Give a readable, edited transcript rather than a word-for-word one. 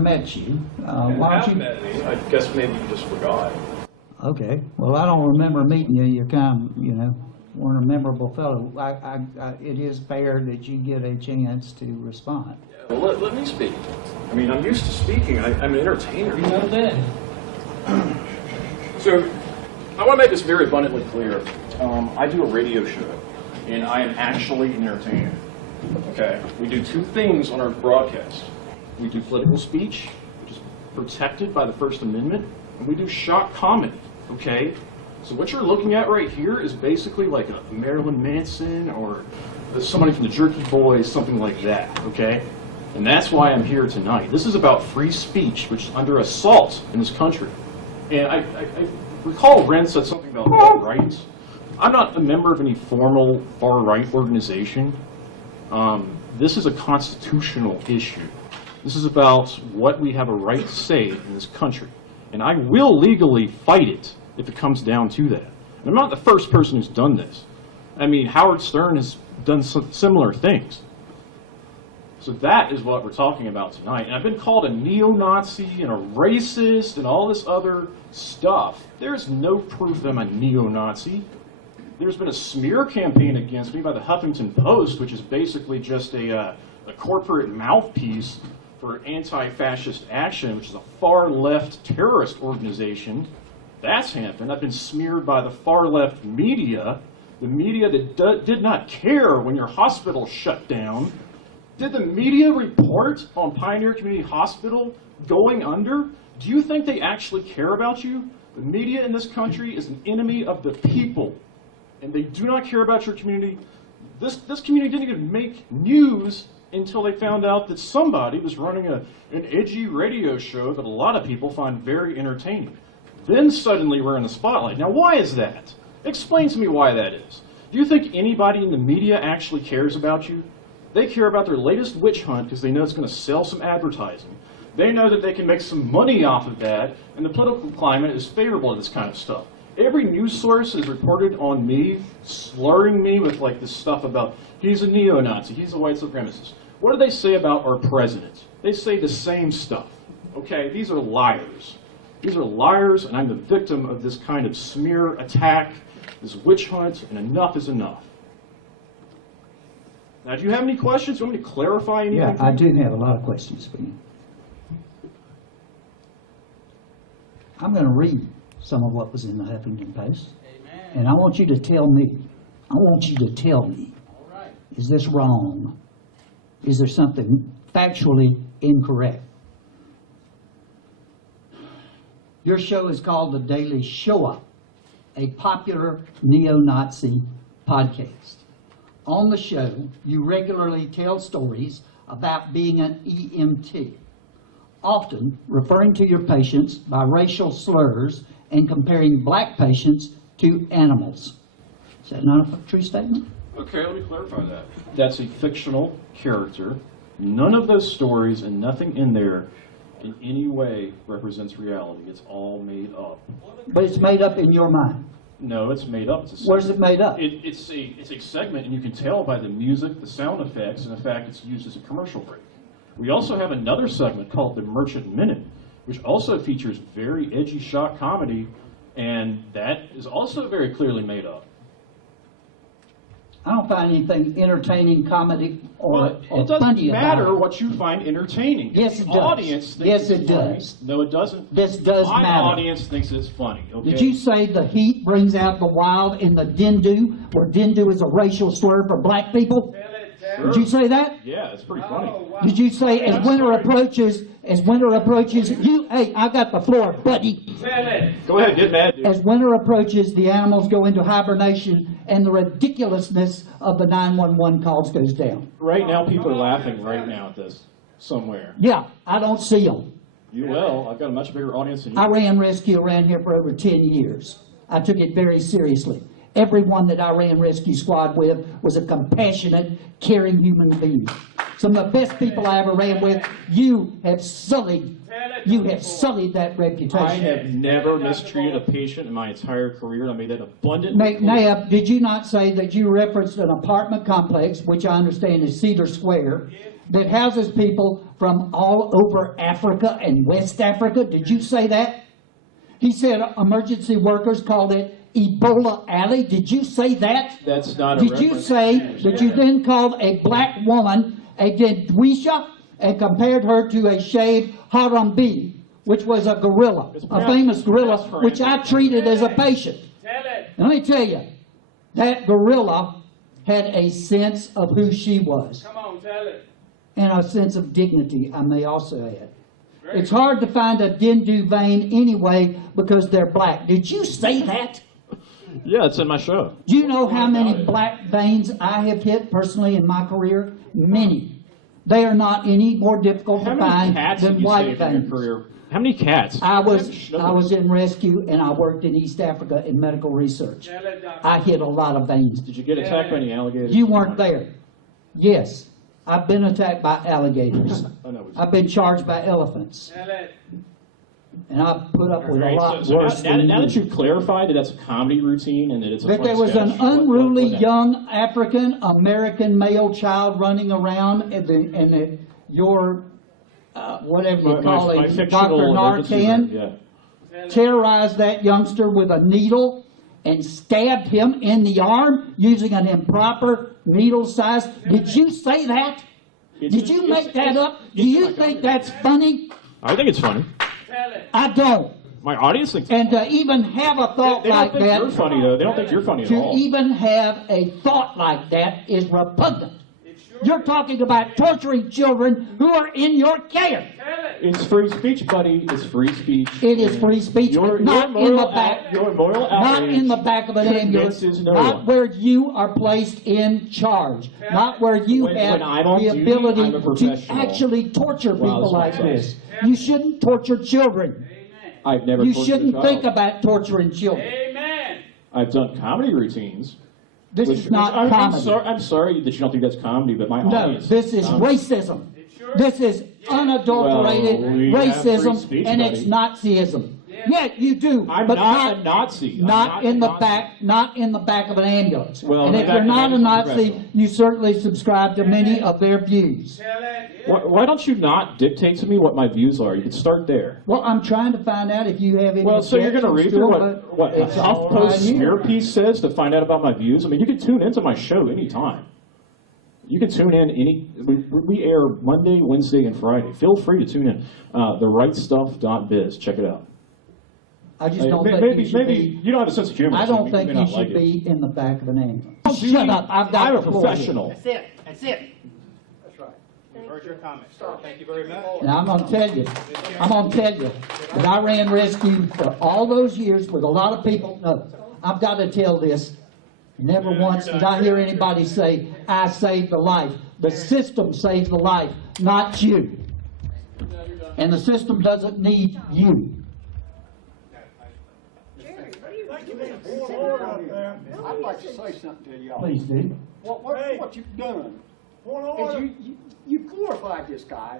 met you. I Why have don't you? met me. I guess maybe you just forgot. Okay. Well, I don't remember meeting you. You kind of, weren't a memorable fellow. It is fair that you get a chance to respond. Yeah, well, let me speak. I mean, I'm used to speaking. I'm an entertainer. You know that? So, I want to make this very abundantly clear. I do a radio show, and I am actually an entertainer. Okay? We do two things on our broadcast. We do political speech, which is protected by the First Amendment, and we do shock comedy. Okay? So what you're looking at right here is basically like a Marilyn Manson or somebody from the Jerky Boys, something like that. Okay? And that's why I'm here tonight. This is about free speech, which is under assault in this country. And I recall Ren said something about alt-right. I'm not a member of any formal far-right organization. This is a constitutional issue. This is about what we have a right to say in this country. And I will legally fight it if it comes down to that. And I'm not the first person who's done this. I mean, Howard Stern has done similar things. So that is what we're talking about tonight. And I've been called a neo-Nazi and a racist and all this other stuff. There's no proof that I'm a neo-Nazi. There's been a smear campaign against me by the Huffington Post, which is basically just a corporate mouthpiece for anti-fascist action, which is a far-left terrorist organization. That's happened. I've been smeared by the far-left media, the media that did not care when your hospital shut down. Did the media report on Pioneer Community Hospital going under? Do you think they actually care about you? The media in this country is an enemy of the people, and they do not care about your community. This community didn't even make news until they found out that somebody was running an edgy radio show that a lot of people find very entertaining. Then suddenly we're in the spotlight. Now, why is that? Explain to me why that is. Do you think anybody in the media actually cares about you? They care about their latest witch hunt because they know it's going to sell some advertising. They know that they can make some money off of that, and the political climate is favorable to this kind of stuff. Every news source has reported on me, slurring me with like this stuff about he's a neo-Nazi, he's a white supremacist. What do they say about our president? They say the same stuff. Okay, these are liars. These are liars, and I'm the victim of this kind of smear attack, this witch hunt, and enough is enough. Now, do you have any questions? Do you want me to clarify anything? Yeah, I do have a lot of questions for you. I'm going to read some of what was in the Huffington Post. Amen. And I want you to tell me, all right, is this wrong? Is there something factually incorrect? Your show is called The Daily Show-Up, a popular neo-Nazi podcast. On the show, you regularly tell stories about being an EMT, often referring to your patients by racial slurs and comparing black patients to animals. Is that not a true statement? Okay, let me clarify that. That's a fictional character. None of those stories and nothing in there in any way represents reality. It's all made up. But it's made up in your mind. No, it's made up. Where's it made up? It's a segment, and you can tell by the music, the sound effects, and the fact it's used as a commercial break. We also have another segment called The Merchant Minute, which also features very edgy shock comedy, and that is also very clearly made up. I don't find anything entertaining, comedy, or funny it doesn't matter about it. what you find entertaining. Yes, it does. Audience thinks Yes, it's it funny. does. No, it doesn't. This does My matter. audience thinks it's funny. Okay? Did you say the heat brings out the wild in the Dindu, where Dindu is a racial slur for black people? Sure. Did you say that? Yeah, it's pretty funny. Did you say as winter approaches, you, hey, I got the floor, buddy. Go ahead, get mad, dude. As winter approaches, the animals go into hibernation and the ridiculousness of the 911 calls goes down. Right now, people are laughing right now at this somewhere. Yeah, I don't see them. You will. I've got a much bigger audience than you. I ran rescue around here for over 10 years. I took it very seriously. Everyone that I ran rescue squad with was a compassionate, caring human being. Some of the best people I ever ran with, you have sullied that reputation. I have never mistreated a patient in my entire career. I made that abundantly clear. McNabb, did you not say that you referenced an apartment complex, which I understand is Cedar Square, that houses people from all over Africa and West Africa. Did you say that? He said emergency workers called it Ebola Alley. Did you say that? That's not a Did you say that you then called a black woman a Gedwisha and compared her to a shaved Harambe, which was a gorilla, a famous gorilla, which I treated as a patient? And let me tell you, that gorilla had a sense of who she was. Come on, tell it. And a sense of dignity, I may also add. It's hard to find a Dindu vein anyway because they're black. Did you say that? Yeah, it's in my show. Do you know how many black veins I have hit personally in my career? Many. They are not any more difficult to find than white veins. How many cats? I was in rescue and I worked in East Africa in medical research. I hit a lot of veins. Did you get attacked by any alligators? You weren't there. Yes. I've been attacked by alligators. I've been charged by elephants. And I've put up with a lot worse than now that you've clarified that that's a comedy routine and that it's a that there was an unruly young African American male child running around in your whatever you call it, Dr. Narcan, terrorized that youngster with a needle and stabbed him in the arm using an improper needle size. Did you say that? Did you make that up? Do you think that's funny? I think it's funny. I don't. My audience thinks. And to even have a thought like that. They don't think you're funny, though. They don't think you're funny at all. To even have a thought like that is repugnant. You're talking about torturing children who are in your care. It's free speech, buddy. It's free speech. It is free speech, not in the back. Your moral not in the back of an ambulance. Not where you are placed in charge. Not where you have the ability to actually torture people like this. You shouldn't torture children. I've never. You shouldn't think about torturing children. I've done comedy routines. This is not comedy. I'm sorry that you don't think that's comedy, but my audience. No, this is racism. This is unadulterated racism, and it's Nazism. Yeah, you do. I'm but not a Nazi. Not in the back. Not in the back of an ambulance. Well, and if you're not a Nazi, you certainly subscribe to many of their views. Why don't you not dictate to me what my views are? You could start there. Well, I'm trying to find out if you have any. Well, so you're going to read through what a HuffPost smear piece says to find out about my views? I mean, you can tune into my show anytime. You can tune in we air Monday, Wednesday, and Friday. Feel free to tune in. TheRightStuff.biz. Check it out. I just don't think maybe you don't have a sense of humor. I don't think you should be in the back of an ambulance. Shut up! I'm a professional. That's it. That's it. That's right. We've heard your comments. Thank you very much. Now I'm going to tell you that I ran rescue for all those years with a lot of people. No, I've got to tell this. Never once did I hear anybody say, I saved a life. The system saved the life, not you. And the system doesn't need you. I'd like to say something to y'all. Please do. What you've done is you glorified this guy